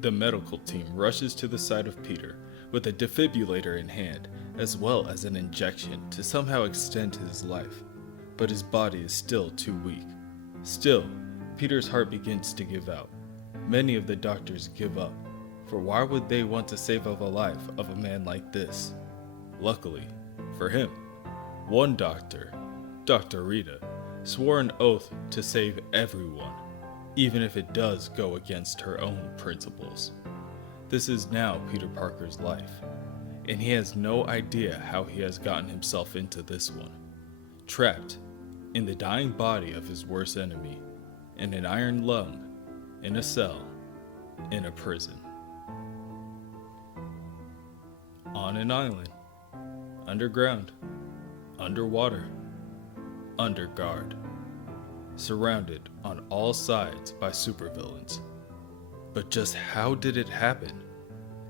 The medical team rushes to the side of Peter with a defibrillator in hand, as well as an injection to somehow extend his life, but his body is still too weak. Still, Peter's heart begins to give out. Many of the doctors give up, for why would they want to save the life of a man like this? Luckily, for him, one doctor, Dr. Rita, swore an oath to save everyone, even if it does go against her own principles. This is now Peter Parker's life, and he has no idea how he has gotten himself into this one. Trapped in the dying body of his worst enemy, in an iron lung, in a cell, in a prison. On an island, underground, underwater, under guard, surrounded on all sides by supervillains. But just how did it happen?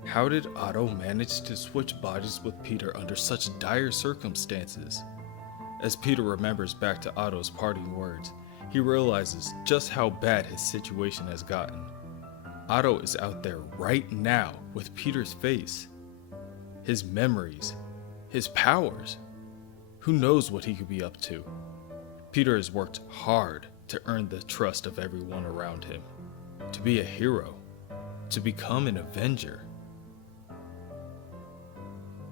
How did Otto manage to switch bodies with Peter under such dire circumstances? As Peter remembers back to Otto's parting words, he realizes just how bad his situation has gotten. Otto is out there right now with Peter's face, his memories, his powers. Who knows what he could be up to? Peter has worked hard to earn the trust of everyone around him, to be a hero, to become an Avenger.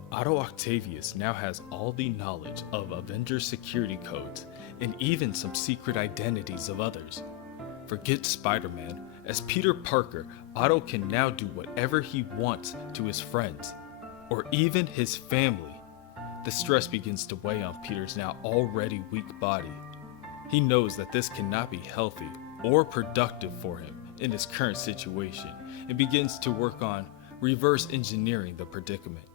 Otto Octavius now has all the knowledge of Avenger security codes and even some secret identities of others. Forget Spider-Man, as Peter Parker, Otto can now do whatever he wants to his friends, or even his family. The stress begins to weigh on Peter's now already weak body. He knows that this cannot be healthy or productive for him in his current situation and begins to work on reverse engineering the predicament.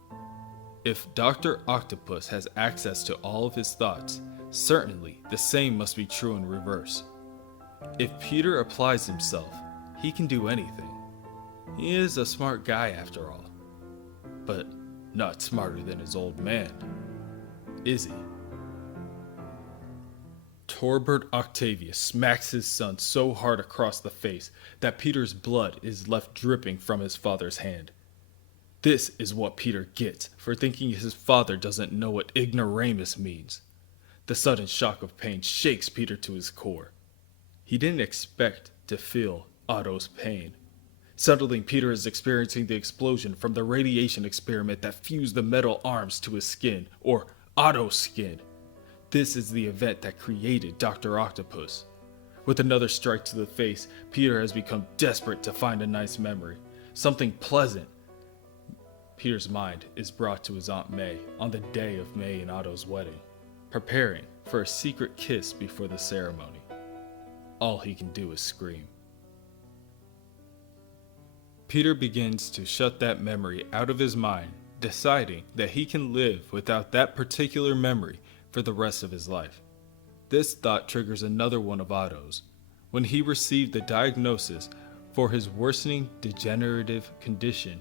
If Dr. Octopus has access to all of his thoughts, certainly the same must be true in reverse. If Peter applies himself, he can do anything. He is a smart guy after all, but not smarter than his old man, is he? Torbert Octavius smacks his son so hard across the face that Peter's blood is left dripping from his father's hand. This is what Peter gets for thinking his father doesn't know what ignoramus means. The sudden shock of pain shakes Peter to his core. He didn't expect to feel Otto's pain. Suddenly, Peter is experiencing the explosion from the radiation experiment that fused the metal arms to his skin, or Otto's skin. This is the event that created Dr. Octopus. With another strike to the face, Peter has become desperate to find a nice memory, something pleasant. Peter's mind is brought to his Aunt May on the day of May and Otto's wedding, preparing for a secret kiss before the ceremony. All he can do is scream. Peter begins to shut that memory out of his mind, deciding that he can live without that particular memory for the rest of his life. This thought triggers another one of Otto's, when he received the diagnosis for his worsening degenerative condition.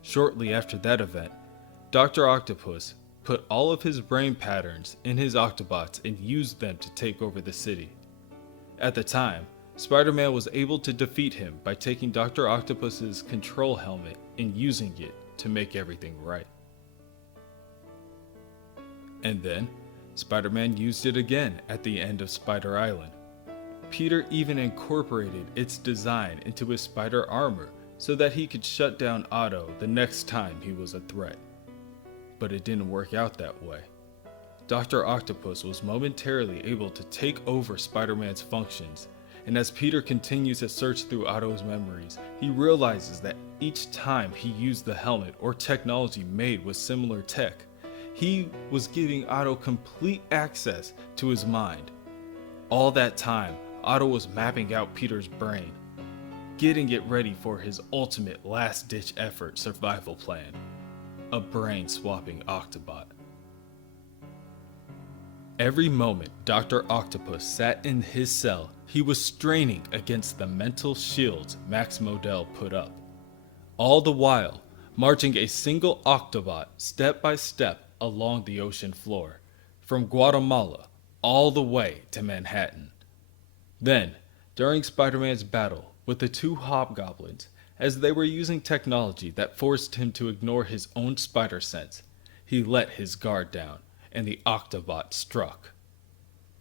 Shortly after that event, Dr. Octopus put all of his brain patterns in his Octobots and used them to take over the city. At the time, Spider-Man was able to defeat him by taking Dr. Octopus's control helmet and using it to make everything right. And then, Spider-Man used it again at the end of Spider Island. Peter even incorporated its design into his spider armor so that he could shut down Otto the next time he was a threat. But it didn't work out that way. Dr. Octopus was momentarily able to take over Spider-Man's functions, and as Peter continues to search through Otto's memories, he realizes that each time he used the helmet or technology made with similar tech, he was giving Otto complete access to his mind. All that time, Otto was mapping out Peter's brain, getting it ready for his ultimate last-ditch effort survival plan, a brain-swapping Octobot. Every moment Dr. Octopus sat in his cell, he was straining against the mental shields Max Modell put up, all the while marching a single Octobot step by step along the ocean floor, from Guatemala all the way to Manhattan. Then, during Spider-Man's battle with the two hobgoblins, As they were using technology that forced him to ignore his own spider sense, he let his guard down, and the Octobot struck.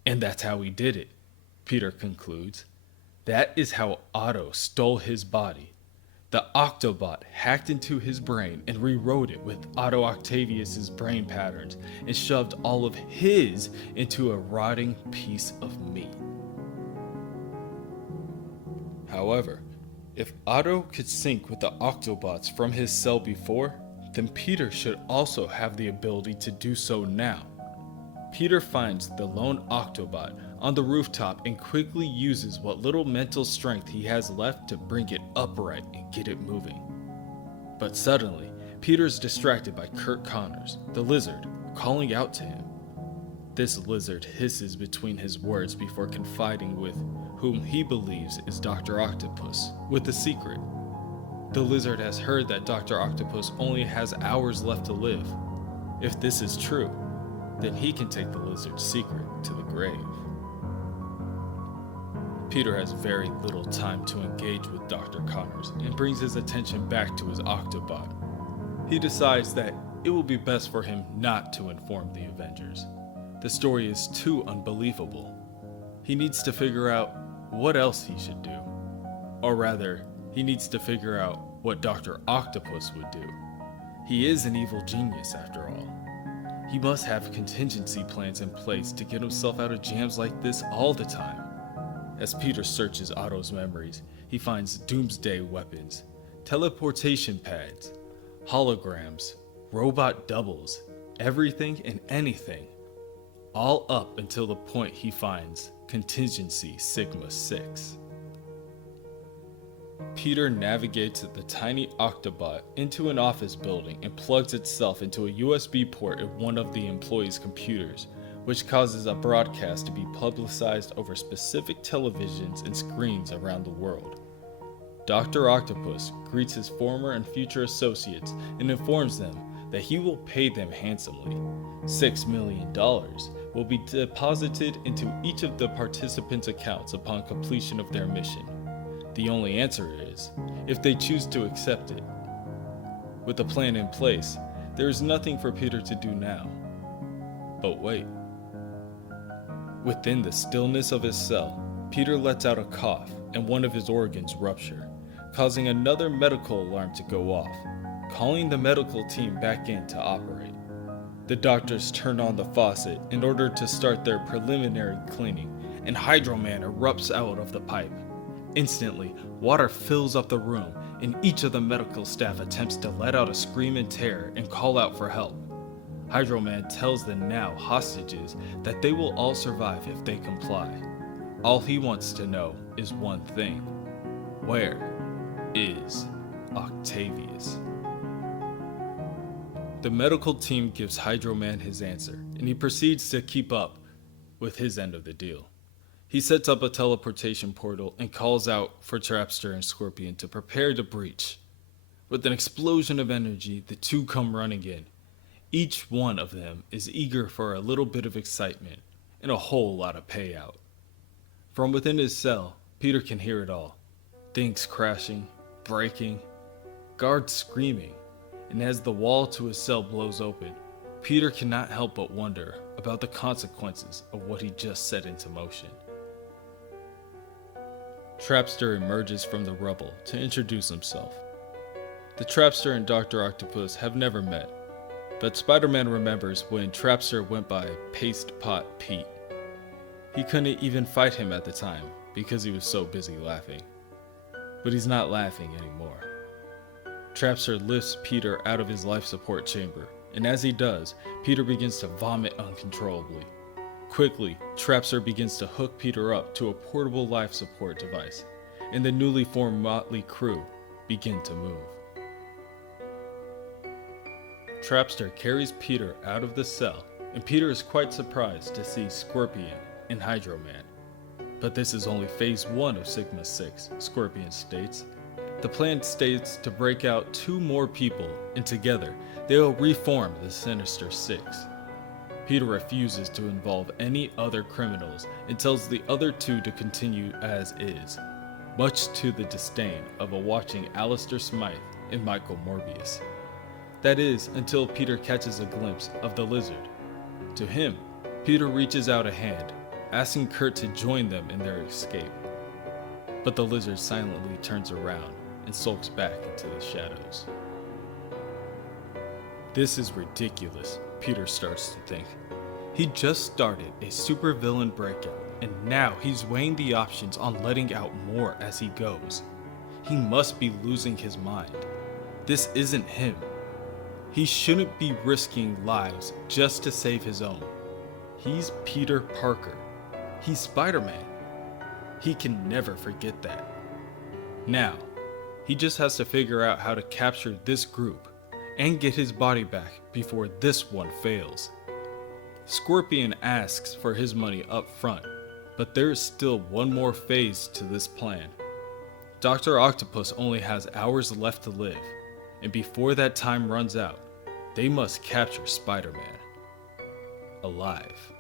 And that's how he did it, Peter concludes. That is how Otto stole his body. The Octobot hacked into his brain and rewrote it with Otto Octavius's brain patterns and shoved all of his into a rotting piece of meat. However, if Otto could sync with the Octobots from his cell before, then Peter should also have the ability to do so now. Peter finds the lone Octobot on the rooftop and quickly uses what little mental strength he has left to bring it upright and get it moving. But suddenly, Peter's distracted by Kurt Connors, the lizard, calling out to him. This lizard hisses between his words before confiding with whom he believes is Dr. Octopus, with a secret. The lizard has heard that Dr. Octopus only has hours left to live. If this is true, then he can take the lizard's secret to the grave. Peter has very little time to engage with Dr. Connors and brings his attention back to his Octobot. He decides that it will be best for him not to inform the Avengers. The story is too unbelievable. He needs to figure out what else he should do. Or rather, he needs to figure out what Dr. Octopus would do. He is an evil genius after all. He must have contingency plans in place to get himself out of jams like this all the time. As Peter searches Otto's memories, he finds doomsday weapons, teleportation pads, holograms, robot doubles, everything and anything. All up until the point he finds Contingency Sigma 6. Peter navigates the tiny Octobot into an office building and plugs itself into a USB port in one of the employees' computers, which causes a broadcast to be publicized over specific televisions and screens around the world. Dr. Octopus greets his former and future associates and informs them that he will pay them handsomely. $6 million will be deposited into each of the participants' accounts upon completion of their mission. The only answer is if they choose to accept it. With a plan in place, there is nothing for Peter to do now. But wait. Within the stillness of his cell, Peter lets out a cough and one of his organs rupture, causing another medical alarm to go off, calling the medical team back in to operate. The doctors turn on the faucet in order to start their preliminary cleaning, and Hydro Man erupts out of the pipe. Instantly, water fills up the room, and each of the medical staff attempts to let out a scream in terror and call out for help. Hydro Man tells the now hostages that they will all survive if they comply. All he wants to know is one thing. Where is Octavius? The medical team gives Hydro Man his answer, and he proceeds to keep up with his end of the deal. He sets up a teleportation portal and calls out for Trapster and Scorpion to prepare to breach. With an explosion of energy, the two come running in. Each one of them is eager for a little bit of excitement and a whole lot of payout. From within his cell, Peter can hear it all. Things crashing, breaking, guards screaming, and as the wall to his cell blows open, Peter cannot help but wonder about the consequences of what he just set into motion. Trapster emerges from the rubble to introduce himself. The Trapster and Dr. Octopus have never met, but Spider-Man remembers when Trapster went by Paste Pot Pete. He couldn't even fight him at the time because he was so busy laughing. But he's not laughing anymore. Trapster lifts Peter out of his life support chamber, and as he does, Peter begins to vomit uncontrollably. Quickly, Trapster begins to hook Peter up to a portable life support device, and the newly formed motley crew begin to move. Trapster carries Peter out of the cell, and Peter is quite surprised to see Scorpion and Hydro Man. But this is only phase 1 of Sigma 6, Scorpion states. The plan states to break out 2 more people, and together they will reform the Sinister Six. Peter refuses to involve any other criminals and tells the other 2 to continue as is. much to the disdain of a watching Alistair Smythe and Michael Morbius. That is, until Peter catches a glimpse of the lizard. To him, Peter reaches out a hand, asking Kurt to join them in their escape. But the lizard silently turns around and sulks back into the shadows. This is ridiculous, Peter starts to think. He just started a supervillain breakout, and now he's weighing the options on letting out more as he goes. He must be losing his mind. This isn't him. He shouldn't be risking lives just to save his own. He's Peter Parker. He's Spider-Man. He can never forget that. Now, he just has to figure out how to capture this group and get his body back before this one fails. Scorpion asks for his money up front, but there is still one more phase to this plan. Dr. Octopus only has hours left to live, and before that time runs out, they must capture Spider-Man alive.